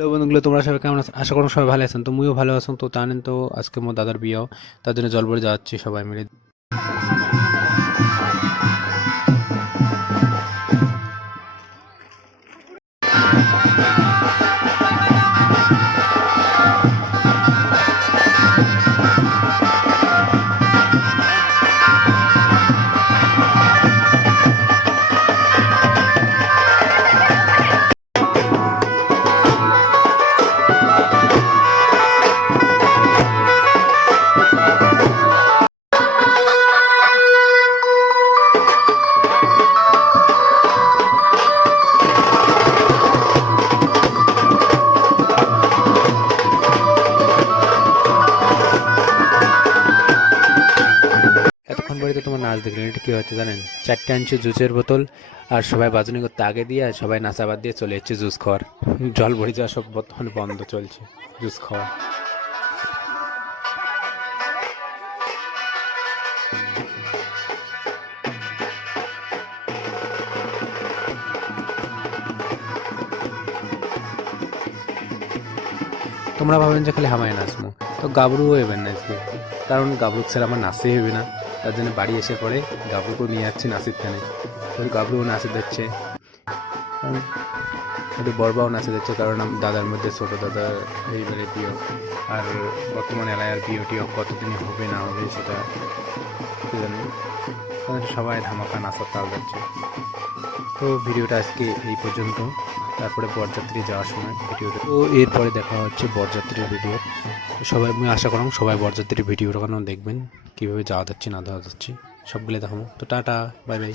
তো বন্ধুগুলো, তোমরা সবাই কেমন আছো? আশা করো সবাই ভালো আছেন। তো মুইও ভালো আছেন তো জানেন তো আজকে মোর দাদার বিয়েও, তার জন্য জলপুরে যাচ্ছি সবাই মিলে। বাড়িতে তোমার নাচ দেখলেন। এটা কী হচ্ছে জানেন? চারটে আনছে জুসের বোতল আর সবাই বাজনি করতে আগে দিয়ে আর সবাই নাচাবাদ দিয়ে চলে যাচ্ছে জুস খাওয়ার। জল ভরে যাওয়া সব বর্তমানে বন্ধ চলছে জুস খাওয়া। তোমরা ভাবেন যে খালি হামায় নাচবো তো গাবরুও এবেন নাচবে কারণ গাবরুক স্যার আমার নাচতে হবে না। তার জন্য বাড়ি এসে পরে গাবরুকেও নিয়ে যাচ্ছি নাচের টানে তো গাবরুও নাচে দিচ্ছে একটু বড়বাও নাচে দিচ্ছে কারণ দাদার মধ্যে ছোটো দাদা এইবারে প্রিয়। আর বর্তমান এলাকার প্রিয় টিও কতদিনে হবে না হবে সেটা জানি। সবাই ধামাকা নাচার তাল যাচ্ছে তো ভিডিওটা আজকে এই পর্যন্ত। তারপরে বরযাত্রী যাওয়ার সময় ভিডিও তো এরপরে দেখা হচ্ছে বরযাত্রীর ভিডিও তো সবাই আমি আশা করাম সবাই বরযাত্রীর ভিডিও কেন দেখবেন। কীভাবে যাওয়া যাচ্ছে, না যাওয়া যাচ্ছে, সবগুলো দেখাবো। তো টাটা, বাই বাই।